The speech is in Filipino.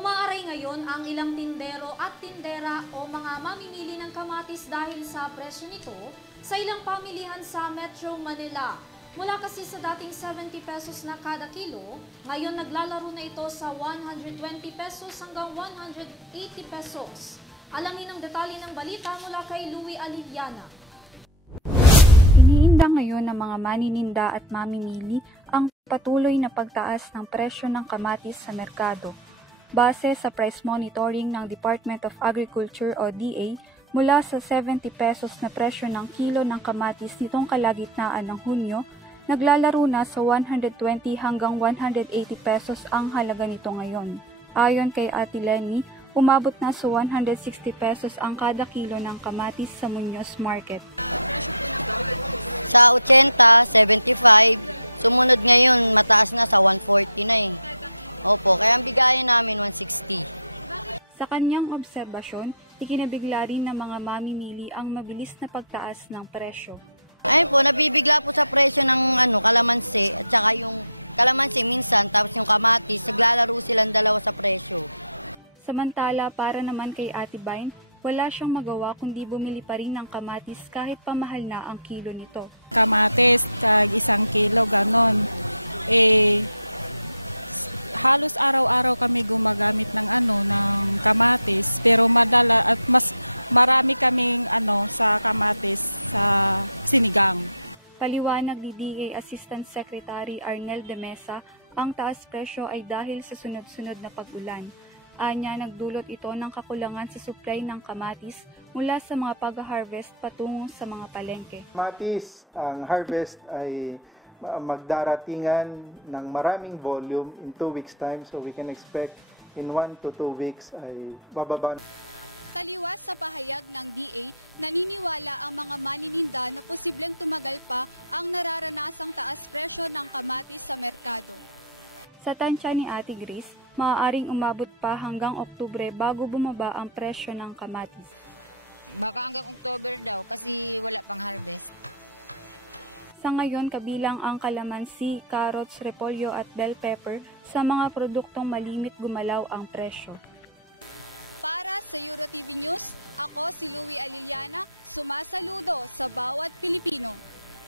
Umaaray ngayon ang ilang tindero at tindera o mga mamimili ng kamatis dahil sa presyo nito sa ilang pamilihan sa Metro Manila. Mula kasi sa dating 70 pesos na kada kilo, ngayon naglalaro na ito sa 120 pesos hanggang 180 pesos. Alamin ang detalye ng balita mula kay Louie Aliliana. Iniinda ngayon ng mga manininda at mamimili ang patuloy na pagtaas ng presyo ng kamatis sa merkado. Base sa price monitoring ng Department of Agriculture o DA, mula sa 70 pesos na presyo ng kilo ng kamatis nitong kalagitnaan ng Hunyo, naglalaro na sa 120 hanggang 180 pesos ang halaga nito ngayon. Ayon kay Ate Lenny, umabot na sa 160 pesos ang kada kilo ng kamatis sa Muñoz Market. Sa 80, 75, sumunod ngayon mataas na sa 140 na eh. Opo, kaya ang bigayan namin 160. Sa kanyang obserbasyon, ikinabigla rin ng mga mamimili ang mabilis na pagtaas ng presyo. Ayun po, nabibigla po sa presyo ng kalamansi at saka yung kalamansi minsan tapos yung kamatis, naglalaro silang dalawa sa presyo. Samantala, para naman kay Ate Bain, wala siyang magawa kundi bumili pa rin ng kamatis kahit pamahal na ang kilo nito. Kamatis, tag 1 kilo, ganon. Halos araw-araw kami gumagamit ng ng kamatis, pero madala at mas marami kaming sa kamatis sa sinigang. Paliwanag ni DA Assistant Secretary Arnel de Mesa, ang taas presyo ay dahil sa sunod-sunod na pag-ulan. Anya, nagdulot ito ng kakulangan sa supply ng kamatis mula sa mga pag-harvest patungo sa mga palengke. Kamatis, ang harvest ay magdaratingan ng maraming volume in 2 weeks time, so we can expect in 1 to 2 weeks ay bababa. Taliwas sa pahayag ng DA, naniniwala ang mga manininda na posibleng tumagal pa ang nararanasang taas presyo ng kamatis sa merkado. Sa tansya ni Ate Grace, maaaring umabot pa hanggang Oktubre bago bumaba ang presyo ng kamatis. Baka hanggang October daw kasi wala pang harvest. Sa ngayon, kabilang ang kalamansi, carrots, repolyo at bell pepper sa mga produktong malimit gumalaw ang presyo. Para sa EuroTV News, ako si Louie Aliliana, sumasaludo sa bawat Pilipino.